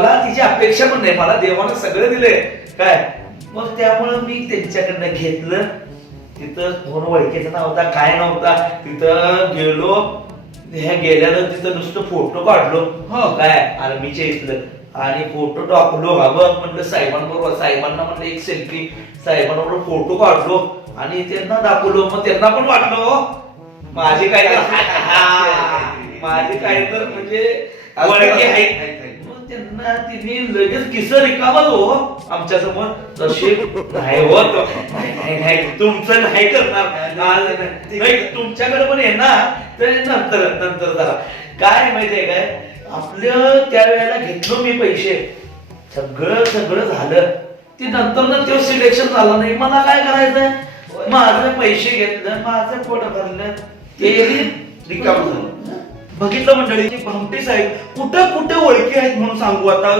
मला तिची अपेक्षा पण नाही, मला देवानं सगळं दिलंय काय. मग त्यामुळं मी त्यांच्याकडनं घेतलं. तिथं कोण ओळखीचा नव्हता, काय नव्हता. तिथं गेलो, ह्या गेल्यानं तिथं नुसतं फोटो काढलो हो काय आर्मीच्या इथलं, आणि फोटो टाकलो. हा बघ म्हणलं साहेबांबरोबर, साहेबांना म्हणलं एक सेल्फी, साहेबांबरोबर फोटो काढलो आणि त्यांना दाखवलो. मग त्यांना पण वाटलो माझी काय माझी काय तर म्हणजे ओळखी आहेत. मग त्यांना तिने लगेच किस रिकामच हो आमच्या समोर. तसे नाही होत, नाही तुमचं नाही करणार, तुमच्याकडे पण येणार तर नंतर नंतर जरा काय माहितीये काय. आपलं त्यावेळेला घेतलो मी पैसे, सगळं सगळं झालं. ते नंतर ते सिलेक्शन झालं नाही. मला काय करायचंय, माझे पैसे घेतलं, माझं पोट भरलं, ते रिकाम झालं. बघितलं मंडळी, भामटे साहेब कुठं कुठे ओळखी आहेत म्हणून सांगू आता.